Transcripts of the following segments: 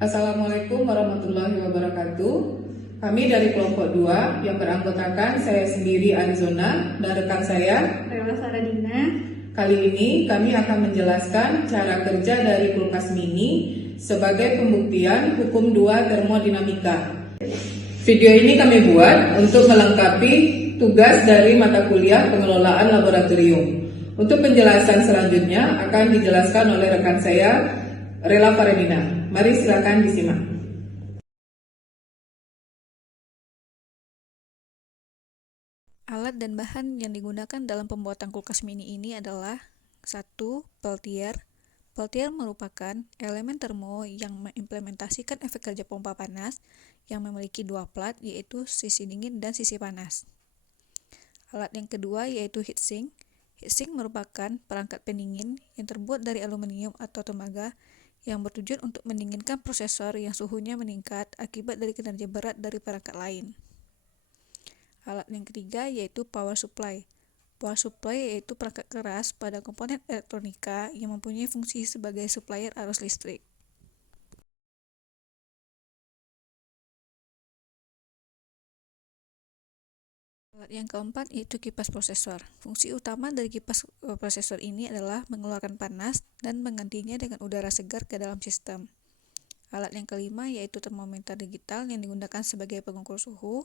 Assalamualaikum warahmatullahi wabarakatuh. Kami dari kelompok 2 yang beranggotakan saya sendiri Arizona dan rekan saya Rela Saradina. Kali ini kami akan menjelaskan cara kerja dari kulkas mini sebagai pembuktian hukum 2 termodinamika. Video ini kami buat untuk melengkapi tugas dari mata kuliah pengelolaan laboratorium. Untuk penjelasan selanjutnya akan dijelaskan oleh rekan saya Rela Faredina. Mari silakan disimak. Alat dan bahan yang digunakan dalam pembuatan kulkas mini ini adalah 1. Peltier. Peltier merupakan elemen termo yang mengimplementasikan efek kerja pompa panas yang memiliki dua plat, yaitu sisi dingin dan sisi panas. Alat yang kedua yaitu heatsink. Heatsink merupakan perangkat pendingin yang terbuat dari aluminium atau tembaga yang bertujuan untuk mendinginkan prosesor yang suhunya meningkat akibat dari kinerja berat dari perangkat lain. Alat yang ketiga yaitu power supply. Power supply yaitu perangkat keras pada komponen elektronika yang mempunyai fungsi sebagai supplier arus listrik. Alat yang keempat yaitu kipas prosesor. Fungsi utama dari kipas prosesor ini adalah mengeluarkan panas dan menggantinya dengan udara segar ke dalam sistem. Alat yang kelima yaitu termometer digital yang digunakan sebagai pengukur suhu.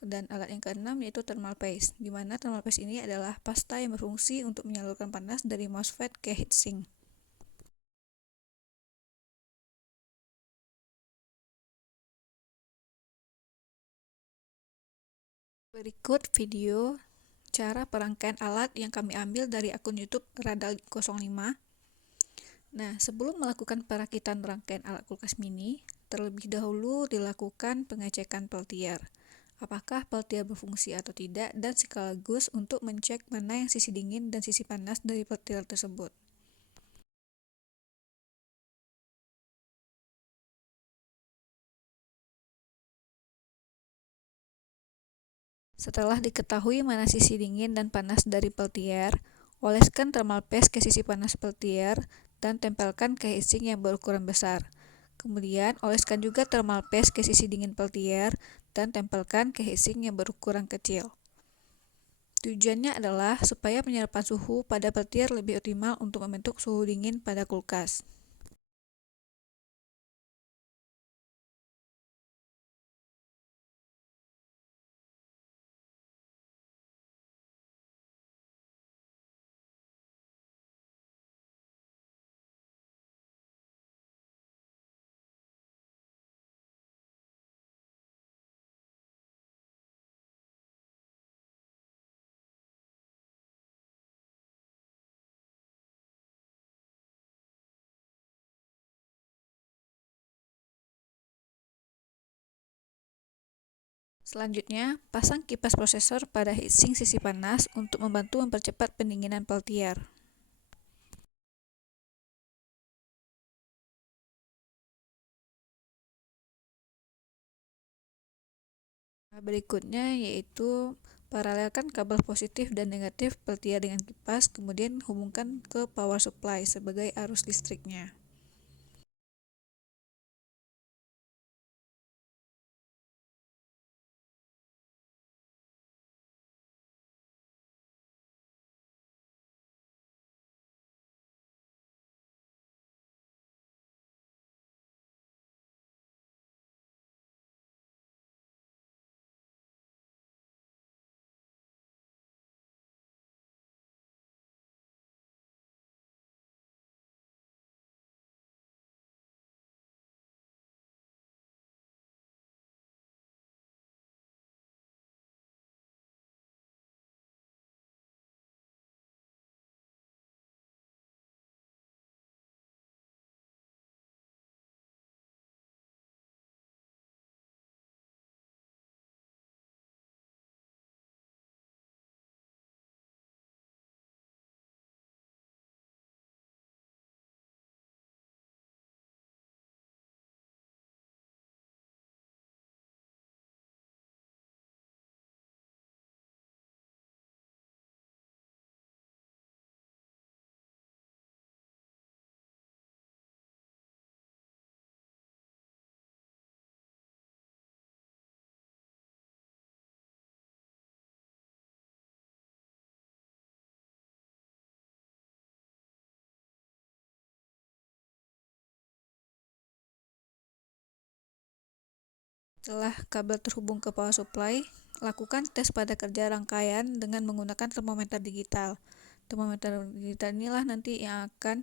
Dan alat yang keenam yaitu thermal paste, di mana thermal paste ini adalah pasta yang berfungsi untuk menyalurkan panas dari MOSFET ke heatsink. Berikut video cara perangkaian alat yang kami ambil dari akun YouTube Radal05. Nah, sebelum melakukan perakitan rangkaian alat kulkas mini, terlebih dahulu dilakukan pengecekan peltier. Apakah peltier berfungsi atau tidak, dan sekaligus untuk mencek mana yang sisi dingin dan sisi panas dari peltier tersebut. Setelah diketahui mana sisi dingin dan panas dari peltier, oleskan thermal paste ke sisi panas peltier dan tempelkan ke heatsink yang berukuran besar. Kemudian, oleskan juga thermal paste ke sisi dingin peltier dan tempelkan ke heatsink yang berukuran kecil. Tujuannya adalah supaya penyerapan suhu pada peltier lebih optimal untuk membentuk suhu dingin pada kulkas. Selanjutnya, pasang kipas prosesor pada heatsink sisi panas untuk membantu mempercepat pendinginan peltier. Berikutnya yaitu paralelkan kabel positif dan negatif peltier dengan kipas, kemudian hubungkan ke power supply sebagai arus listriknya. Setelah kabel terhubung ke power supply, lakukan tes pada kerja rangkaian dengan menggunakan termometer digital. Termometer digital inilah nanti yang akan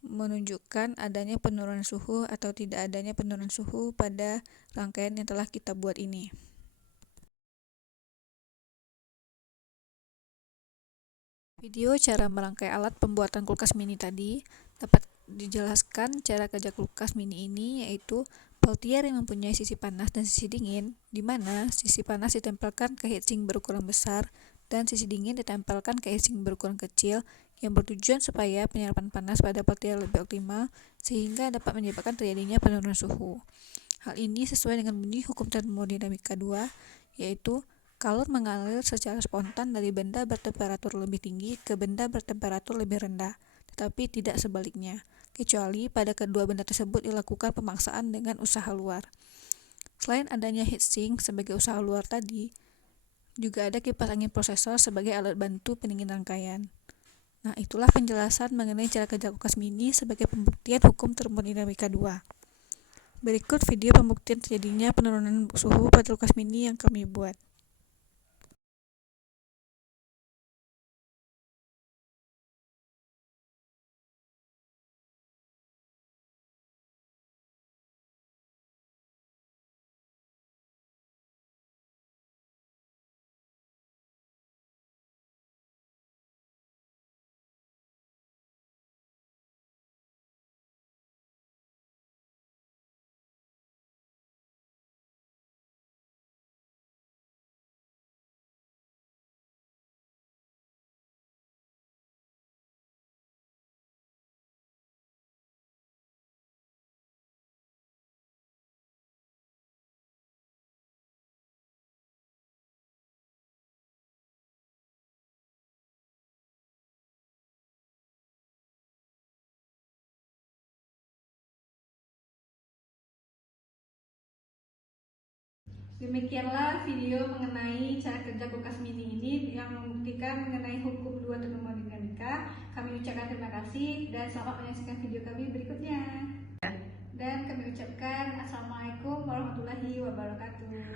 menunjukkan adanya penurunan suhu atau tidak adanya penurunan suhu pada rangkaian yang telah kita buat ini. Video cara merangkai alat pembuatan kulkas mini tadi dapat dijelaskan cara kerja kulkas mini ini, yaitu peltier yang mempunyai sisi panas dan sisi dingin, di mana sisi panas ditempelkan ke heatsink berukuran besar dan sisi dingin ditempelkan ke heatsink berukuran kecil, yang bertujuan supaya penyerapan panas pada peltier lebih optimal sehingga dapat menyebabkan terjadinya penurunan suhu. Hal ini sesuai dengan bunyi hukum termodinamika 2, yaitu kalor mengalir secara spontan dari benda bertemperatur lebih tinggi ke benda bertemperatur lebih rendah, tetapi tidak sebaliknya, kecuali pada kedua benda tersebut dilakukan pemaksaan dengan usaha luar. Selain adanya heatsink sebagai usaha luar tadi, juga ada kipas angin prosesor sebagai alat bantu pendingin rangkaian. Nah, itulah penjelasan mengenai cara kerja kulkas mini sebagai pembuktian hukum termodinamika 2. Berikut video pembuktian terjadinya penurunan suhu pada kulkas mini yang kami buat. Demikianlah video mengenai cara kerja kulkas mini ini yang membuktikan mengenai hukum 2 termodinamika. Kami ucapkan terima kasih dan selamat menyaksikan video kami berikutnya. Dan kami ucapkan Assalamualaikum warahmatullahi wabarakatuh.